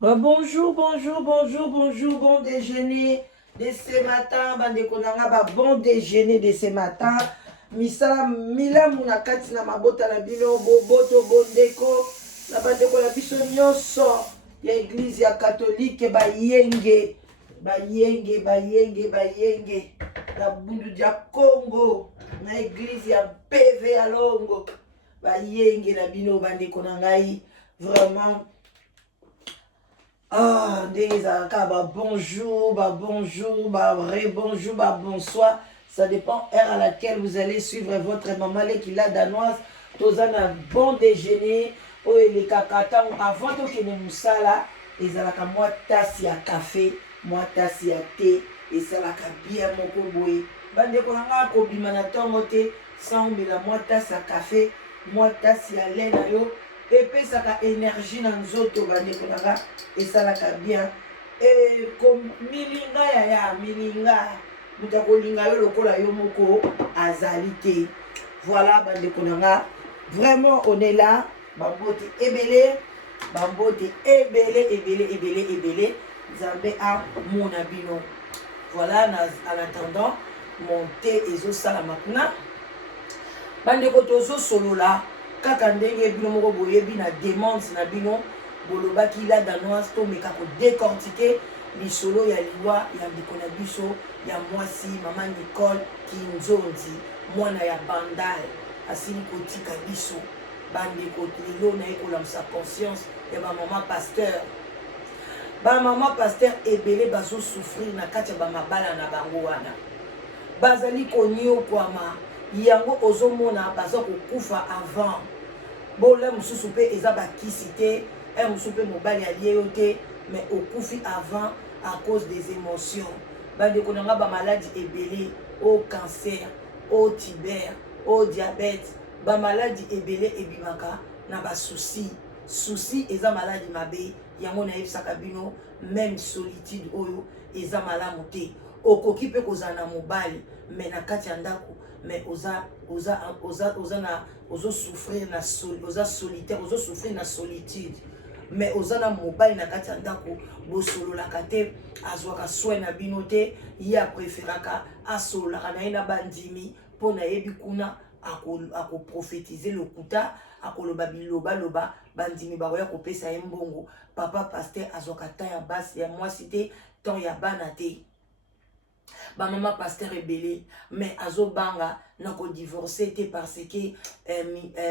Bonjour, bonjour, bonjour, bonjour, bon déjeuner de ce matin. Bandeko nanga ba bon déjeuner de ce matin. Misala mila munakati na mabota na bino boboto bondeko na bandeko na biso nyonso ya église ya catholique bayenge na bundu ya Congo na église ya PV ya Longo bayenge na bino bandeko na ngai vraiment. Ah, bonjour, bonjour, bonsoir. Ça dépend heure à laquelle vous allez suivre votre maman qui l'a danoise. Tozan un bon déjeuner. Oh, les kakata avant que nous musala. Et ça la moi tassi à café, moi tassi à thé. Et ça la bien mon koboé. Bande konanga ko bimana tongo te. Sans la moi tassi à café, moi tassi à lait na yo. Epesaka énergie na nzoto bandeko nanga esalaka bien milinga yaya milinga moto akolinga yo lokola yo moko azali te. Voilà bandeko nanga, vraiment on est là, bambote ebele nzambe amona bino. Voilà, en attendant mon thé ezosala kuna bandeko tozo solola kaka ndenge bino moko boyebi na demande na bino bolobaki la danoise to meka ko décortiquer lisolo ya liwa ya ndeko na biso ya mwasi mama Nicole Kinzonzi mwana ya bandal asili kotika biso bandeko lelo na ekolamisa conscience ya bamama pasteur ebele bazo souffrir na kati ya bamabala na bango wana bazali koniokwama yango ozomona baza kokufa avant bola mususu pe eza bakisi te mususu pe mobali alie yo te mais okufi avant à cause des émotions. Bandeko nanga ba maladie ebele au cancer au tibère au diabète ba maladie ebele ebimaka na ba souci eza maladie mabe yango na yebisaka bino même solitude oyo eza malamu te okoki pe kozana mobali mais na kati ya ndako mais ozo souffrir na solitaire ozo souffrir na solitude mais ozana mobali na kati ya ndako bosololaka te azwaka soin na bino te ye apréféraka asololaka na ye na bandimi mpo na yebi kuna akoprophétiser lokuta akoloba bilobaloba bandimi bakoya kopesa ye mbongo. Papa pasteur azwaka temps ya basi ya mwasi te temps ya bana te bamama pasteur ebele mais azobanga na kodivorce te parce que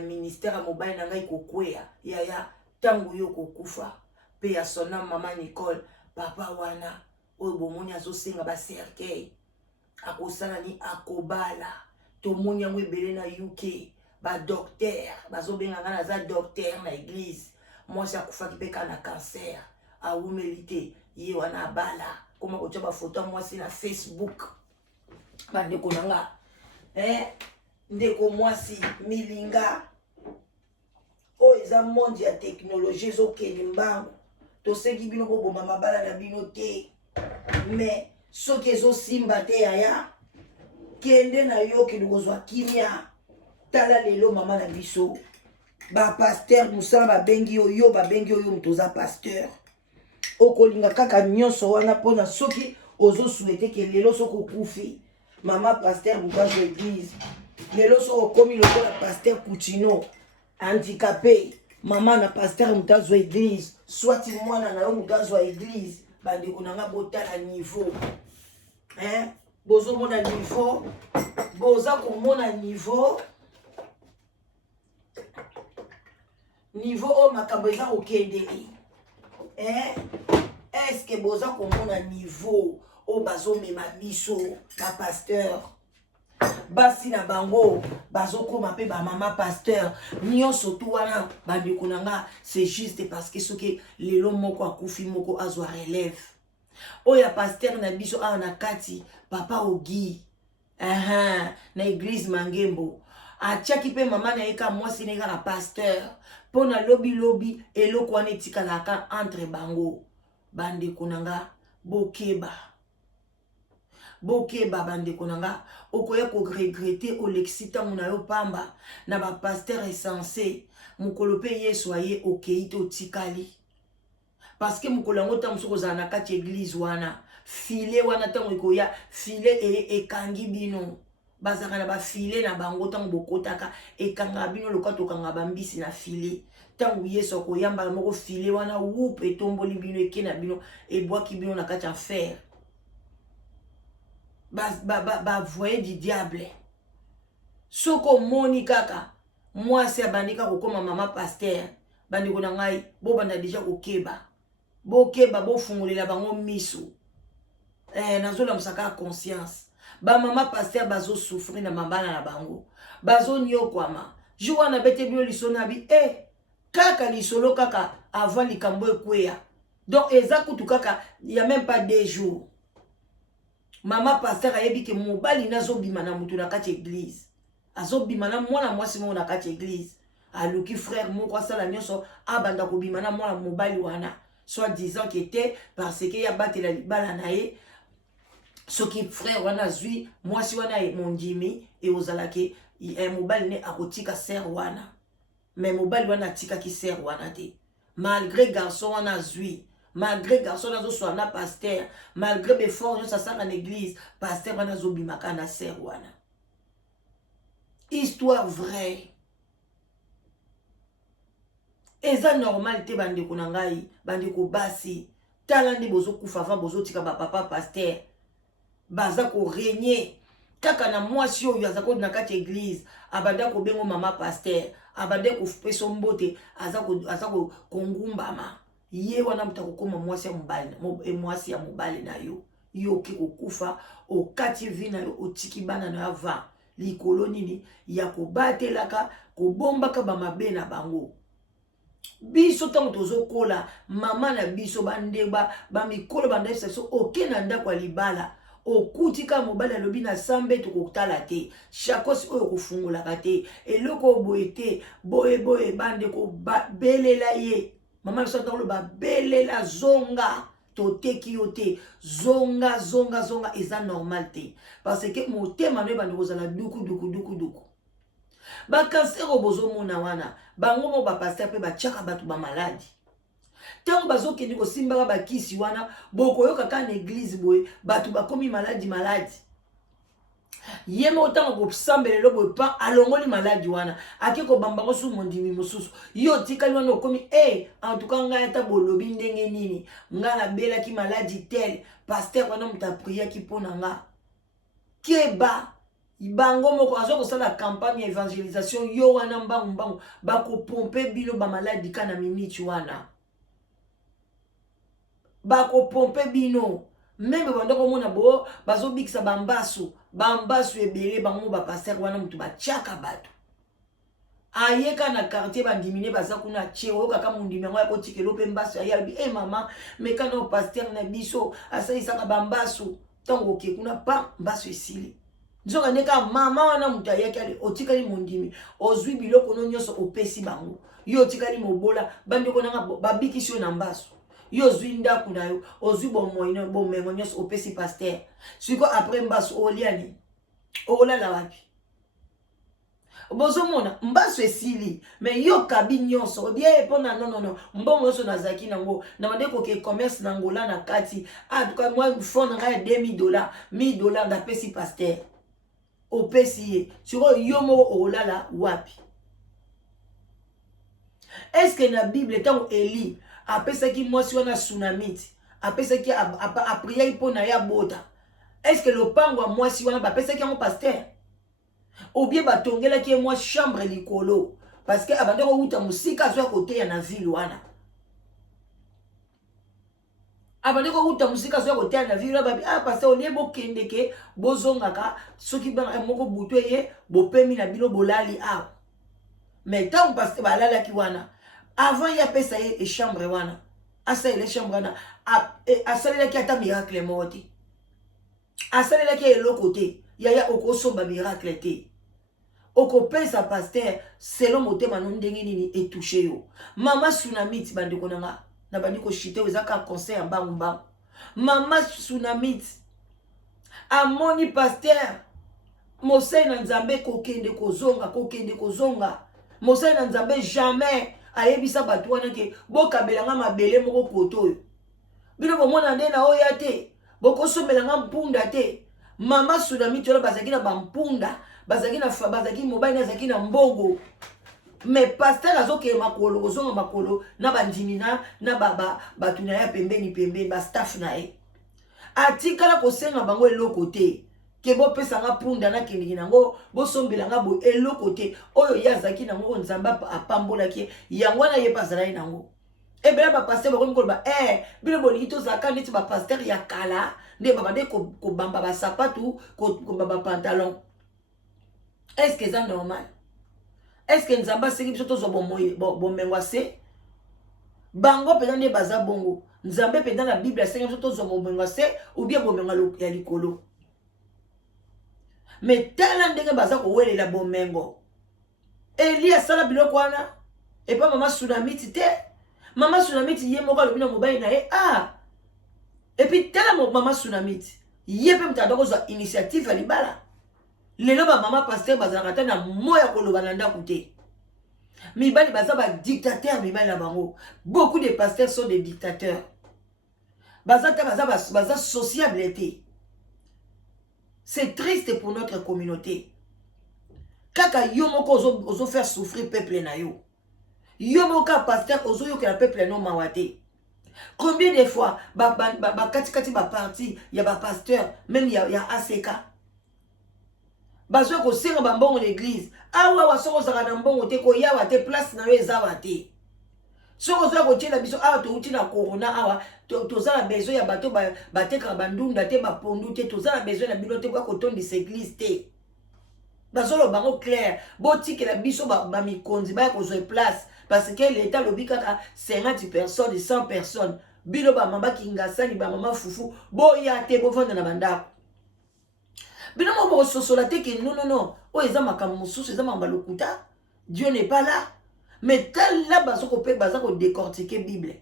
ministère ya mobali na ngai kokweya yaya ntango yo kokufa mpe ya sona mama Nicole papa wana oyo bomoni azosenga bacercueil akosala ni akobala tomoni yango ebele na UK badocteur bazobenganga naza docteur na église mwasi akufaki mpe kaka na cancer awumeli te ye wana abala koma kotia bafoto ya mwasi na Facebook bandeko nanga ndeko mwasi milinga oyo eza monde ya technologie ezokende mbangu toseki bino koboma mabala na bino te mais soki ezosimba te yaya kende na yo kende kozwa kimia. Tala lelo mama na biso bapaster mosala babengi yo babengi oyo moto oza pasteur okolinga kaka nyonso wana mpona soki ozosouete ke lelo soki okufi mama pasteur mokazo église lelo soki okomi lokola pasteur Coutinho handicapé mama na pasteur motazo église swati mwana na yo motazo église bandeko nanga botala niveau bozomona niveau boza komona niveau oyo makambo eza kokende eske boza komona niveau oyo bazomema biso bapasteur basi na bango bazokoma mpe bamama pasteur nyonso tu wana bandeko nanga c'est juste parce que soki lelo moko akufi moko azwa relève oyo ya pasteur na biso awa na kati papa Ogi na église Mangembo atiaki mpe mama na ye ka mwasi ne kaka pasteur mpo na lobi eloko wana etikalaka entre bango bandeko nanga bokeba bandeko nanga okoya koregrete olekisi ntango na yo pamba na bapasteur esensé mokolo mpe yesu aye okei te otikali parce que mukolango ta muso kozala na kati église wana file wana tango ekoya file ekangi bino bazaka na ba file na bango tango bokotaka ekanga bino lokwa tokanga bambisi na file tango Yesu akoyamba moko file wana wup etomboli bino eke na bino ebwaki bino na kati ya fer ba voyer du diable soko moni kaka mwasi abandika kokoma mama pasteur bandiko na ngai bo banda deja kokeba bokeba bofungolela bango miso nazola musaka conscience ba mama pasteur bazo souffrir na mambala na bango bazo nyokwama jour na bete bio lisona bi kaka lisolo kaka avant likambo ekweya donc eza kutu kaka il y a même pas 2 jours mama pasteur ayebi ke mobali nazo bima na mutu na kati église azo bima na mwana mwasi mo na kati église aluki frère moko asala nyonso abanda ko bima na mwana mobali wana soit disant que était parce que ya batela libala na ye soki frère wana zui mwasi wana e mondimi e ozalaki mobali ne akotika ser wana mais mobali wana tika ki ser wana te malgré garçon wana zui malgré garçon nazo soana pasteur malgré befort nyonso asala na église pasteur wana zo bimaka na ser wana histoire vraie eza normal te bandeko na ngai bandeko basi tala nde bozo kufa avant bozo tika ba papa pasteur baza ko régner kaka na mwasi oyo azako na kati église abanda ko bengo mama pasteur abanda ko peso mbote azako kongumbama ye wana mutako koma mwasi ya mobali mwasi ya mobali na yo ke kokufa okati vina yo otiki bana na ava likolo nini ya kobatelaka kobombaka ba mabe na bango biso tango tozokola mama na biso bandeba bamikolo bandesa so okena ndako ya libala okutika mobali alobi na sambe tokotala te chakosi oyo kofungolaka te eloko boye te boye bande ko belela ye mama biso tango babelela zonga toteki yo te zonga eza normal te parce que motema no bande kozala duku bakansero bozomona wana bango mo bapasteur pe batiaka bato bamaladi tango bazokende kosimbaka bakisi wana bokoyoka ka na église boye bato bakomi maladi ye mo tango kosambelelo boye pa alongoli maladi wana ake kobambango su mondimi mosusu yo tikali wana okomi en tout cas ngai ata bolobi ndenge nini ngai nabelaki maladi tel pasteur wana moto apriaki mpo na nga keba bango moko azo kosala campagne ya évangélisation yo wana mbangu bakopompe bino bamaladi ka na miniti wana bakopompe bino meme banda komona bo bazobikisa bambasu ebele bango bapasteur wana mutu batiaka bato ayeka na quartier bandimine baza kuna tie oyo kaka mundimi yango ya kotikelo mpe mbasu ayalbi mama mekana o pasteur na biso asalisaka bambasu ntango oke kuna pa mbasu esili nzoka ndeka mama wana mutu ayaki ali otikali mondimi ozwi biloko no nyonso opesi bango yo otikali mobola bandeko nanga babikisi yo na mbasu yo zwi ndako na yo ozwi bomengo nyonso opesi pasteur siko après mbasu oliani olala wapi bozomona mbasu esili mais yo kabi nyonso obie epona non mbongo nyonso nazaki nango na bandeko ke commerce na ngola na kati tuka moi fond nga ya $1000 ndapesi pasteur opesi ye siko yo moko olala wapi est-ce que na Bible tango Eli apesaki mwasi wana tsunamite apesaki apriaki mpo na ya bota est-ce que lopango ya mwasi wana bapesaki yango pasteur ou bien batongelaki ye mwa chambre likolo parce que abanda kouta musika azwa koteya na ville wana abanda kouta musika azwa koteya na ville babi pasteur olie bokendeke bozongaka soki bana moko butu ye bopemi na bino bolali mais tant parce que balalaki wana avant ya pesa ye chambre wana asaleli chambre wana asalelaki ata miracle moko te asalelaki eloko te yaya okosomba miracle te okopesa pasteur selon motema no ndenge nini etouche yo mama tsunamite bandeko nanga na bandi koshite ezaka conseil ya mbangu mama tsunamite amoni pasteur mosai na nzambe kokende kozonga mosai na nzambe jamais ayebisa bato wana ke bokabelanga mabele moko koto oyo bino bomona nde na oya te bokosommelanga mpunda te mama Tsunami tolo bazaki na bampunda bazaki mobali azaki na mbongo mais pasteur azoke makolo ozonga makolo na bandimi na bato na ya pembeni ba staff na ye atikala kosenga bango eloko te ke bopesanga punda na kendeki nango bosombelanga bo eloko te oyo ye azalaki nango nzambe apambolaki yango wana ye bazalaki nango ebela bapaster bakomi koloba bino bolingi tozalaka neti bapaster ya kala nde babande kobamba basapatu kobamba pantalon. Est-ce que c'est normal? Est-ce que nzambe asengi biso tozwa bomengo se bango mpenza nde baza bongo nzambe mpenza na bible asengi biso tozwa bomengo se ou bien bomengo ya likolo mais tala ndenge baza kowelela bomengo Eli asala biloko wana epa mama Tsunami te mama Tsunami ye moko alobi na mobali na ye et puis tala mama Tsunami ye mpe mutanda kozwa initiative ya libala lelo ba mama pasteur bazalaka te na moya koloba na ndako te mibali baza ba dictateur mibali na bango beaucoup de pasteurs sont des dictateurs baza sociable te. C'est triste pour notre communauté. Kaka yo moko ozo faire souffrir peuple na yo. Yo moka pasteur ozo yo que la peuple no mawate. Combien de fois kati ba parti ya ba pasteur même ya ACK. Bazo ko senga ba mbongo l'église. Awa wa soko zaka na mbongo te ko yawa te place na yo ezawa te. Soko zo ko tiela biso awa to uti na corona awa toza na besoin ya bato bateka bandunda te bapondu te toza na besoin na bino te kwa kotondisa église te. Bazolo bango clair botike la biso ba mikonzi ba kozwe place parce que l'état lobi kaka 50 personnes 100 personnes bino ba mama kingasani ba mama fufu boya te bo vanda na bandako bino mo bo sosola te ke non o eza makambo mosusu eza mamba lokuta Dieu n'est pas là mais tel là bazoko pe bazako décortiquer Bible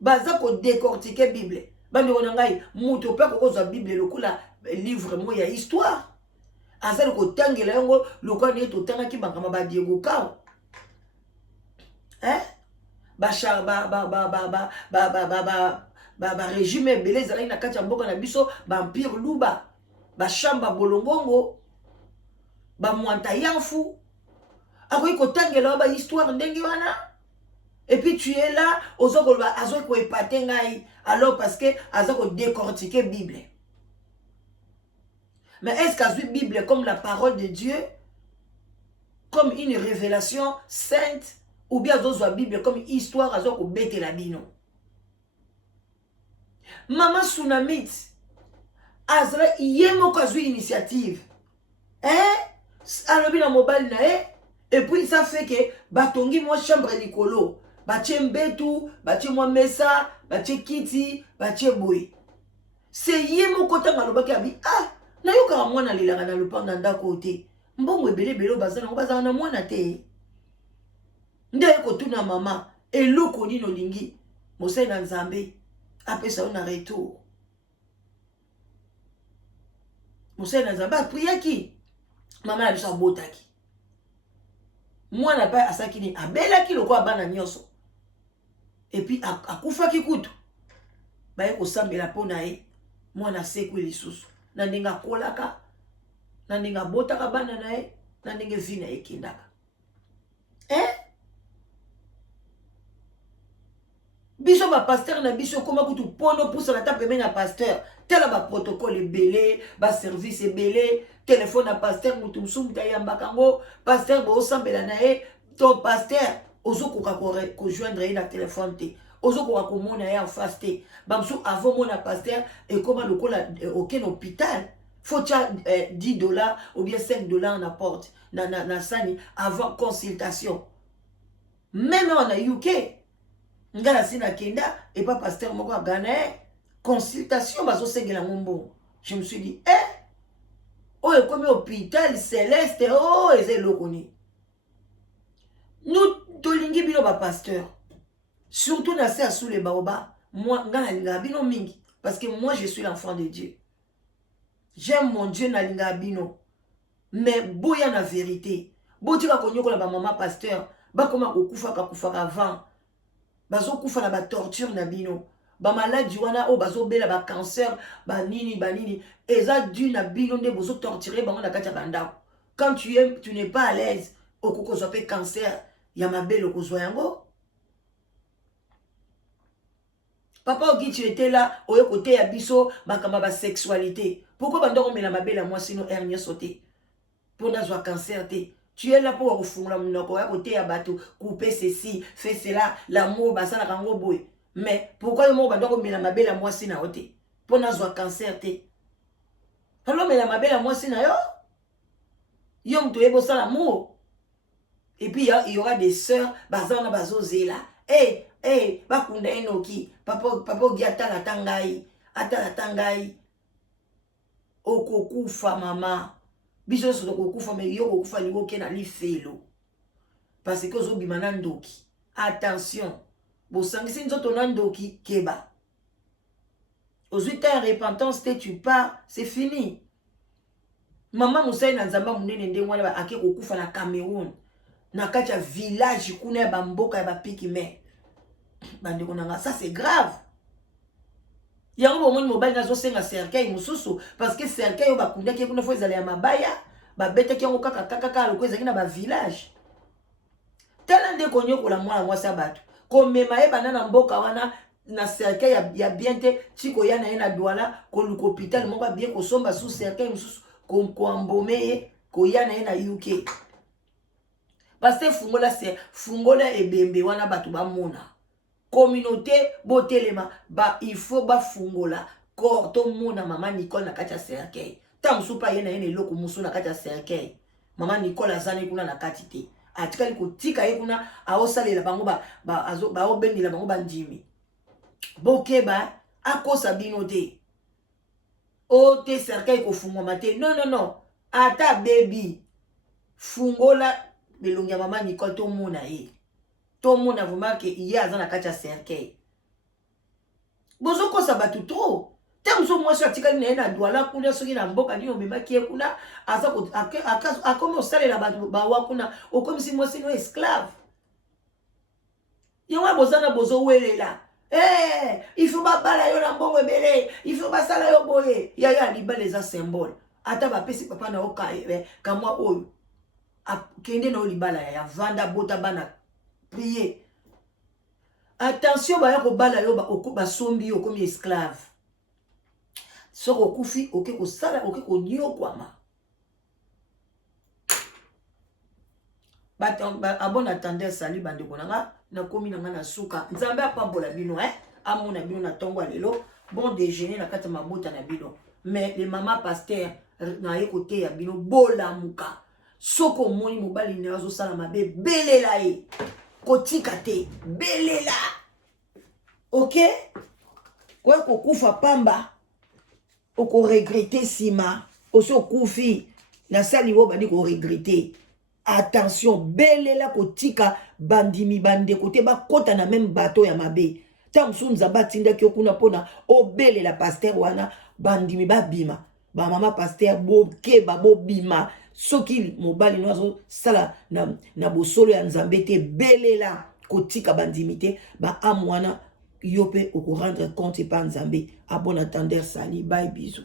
bazako décortiquer Bible bandi ona ngai muto pe ko kozwa Bible lokula livre mo ya histoire azali kotangela yango lokani eto tangaki bakama ba Diego Kao régime ebele ezalaki na kati ya mboka na biso baempire luba bashamba bolongongo bamwanta yanfu akoki kotangela ba histoire ndenge wana et puis tu es là ozokoloba azoki koepate ngai alors parce que azako décortiquer Bible. Mais est-ce qu'à la Bible comme la parole de Dieu, comme une révélation sainte, ou bien la Bible comme histoire à zoko bete la bino? Maman Tsunami, azra yemo kazu initiative, alobi na mobile na et puis ça fait que batongi moi chambre likolo, batie mbetu, batie moi mesa, batie kiti, batie boy. C'est yemo kota malobaki abi na yo ka mwana lelaka na lupanga ndako te mbongo ebele bazana bazana na mwana te nde ko tuna mama eloko nino lingi mosai na nzambe apesa ona retour mosai na nzambe priaki mama na biso botaki mwana pa asaki ni abelaki loko abana nyoso et puis akufaki kutu baye ko sambela pona ye mwana seku lisusu na ndinga kolaka na ndinga botaka bana na ye na ndinga vina ekindaka biso ba pasteur na biso koma kutu pono pousa na tape na pasteur tela ba protocole ebele ba service ebele téléphone na pasteur mutu musumu tayambaka ngo pasteur bo osambela na ye to pasteur ozokoka ko joindre na téléphone te ozokoka komona ye en face te bamsu avant mona pasteur et comme lokola aucun hôpital faut tcha $10 ou bien $5 en apporte na sani avant consultation même en UK ngala sina kenda et pas pasteur moko agana consultation bazo sengela ngombo. Je me suis dit oh et comme hôpital céleste oh et lokoni nous tolingi bino ba pasteur surtout na se sous les baobas moi ngala linga bino mingi parce que moi je suis l'enfant de Dieu. J'aime mon Dieu na linga bino mais boya na vérité botika konyokola ba maman pasteur bakoma kokufaka avant bazokufa na batorture na bino bamaladi wana oyo bazobela bacancer banini eza dû na bino nde bozotorture bango na kati ya bandako. Quand tu n'es pas à l'aise okokozwa mpe cancer ya mabele okozwa yango. Papa Ogi, tu étais là, oyo côté ya biso makamba ba sexualité. Pourquoi bandoko mela mabele moi sinon hernie sauté? Pour nazwa cancer te. Tu es là pour refoula monoko ya côté ya bato, couper ceci, faire cela, l'amour basala kango boy. Mais pourquoi mo bandoko mela mabele moi sina oté? Pour nazwa cancer te. Alors mela mabele moi sina yo. Yo mto ebo sala l'amour. Et puis il y aura des sœurs bazana bazozela. Bakunda enoki papa Ogi atala tangai okokufa mama biso so okokufa mais yo okokufa libo ke na lifelo parce que ozobima na ndoki. Attention bosangisi nzoto na ndoki keba ozwi ta repentance te, tu pars, c'est fini. Mama Musai na nzamba munene ndenge wana ba ake kokufa na Cameroun na kati ya village kuna ya bamboka ya bapiki me bandeko nanga. Ça c'est grave. Yango bomoni mobali nazo senga cercueil mususu parce que cercueil bakunda ki kuna fo ezala ya mabaya babete ki yango kaka loko ezaki na ba village. Tala nde konyo kola mwana mwasi bato komema ye bana na mboka wana na cercueil ya bien te chiko ya na ye na douala ko luko hôpital moko bien ko somba sous cercueil mususu ko ambome ko ya na ye na UK. Parce que fungola ebembe wana bato ba mona. Communauté botelema il faut bafungola corps to mona mama Nicole na kati ya cercueil. Ta musupa yena yene loko musu na kati ya cercueil. Mama Nicole azani kuna na kati te. Atikali kotika ye kuna aosalela bango ba obendela bango bandimi. Bokeba akosa bino te. O te cercueil ko fungoma te. Non. Ata baby fungola belongi ya mama Nicole to mona ye. Tout le monde a vraiment que hier dans la carte cercueil. Bozo ko sabatu trop. Tant so moi sur tika ni na douala kuna soki na mboka ni obema ki kuna asa ko akomo sale la ba wa kuna o comme si moi sino esclave. Yo wa bozana bozo welela. Il faut pas bala yo na mbongo ebele, il faut pas sala yo boye. Ya libala les symbole. Ata ba pesi papa na oka kamwa oyo. Kende na libala ya vanda bota bana prier. Attention baya ko bala yo ba sombi yo comme esclave. So ko kufi oke ko sala oke ko nyo kwama. Abon attendeur sali bande konanga na komi nanga na suka. Nzambe apambola bino amona bino na tongo lelo. Bon déjeuner na kata mabota na bino. Mais les mamas pasteur na ye côté ya bino bola muka. Soko moni mobali ne azo sala mabe belela ye. Kotika te belela. OK? Kwa kokufa pamba oko regretter sima oso kufi na sali wo bandi ko regretter. Attention belela kotika bandimi bande kote ba kota na même bateau ya mabe. Tant sunza batinda ki okuna pona obelela pasteur wana bandimi babima. Ba mama pasteur bokeba bobima. Soki mobali nozo sala na bosolo ya nzambe te belela kotika bandimité ba amwana yope oko rendre compte pa nzambe. A bon attendeur sali bye bisous.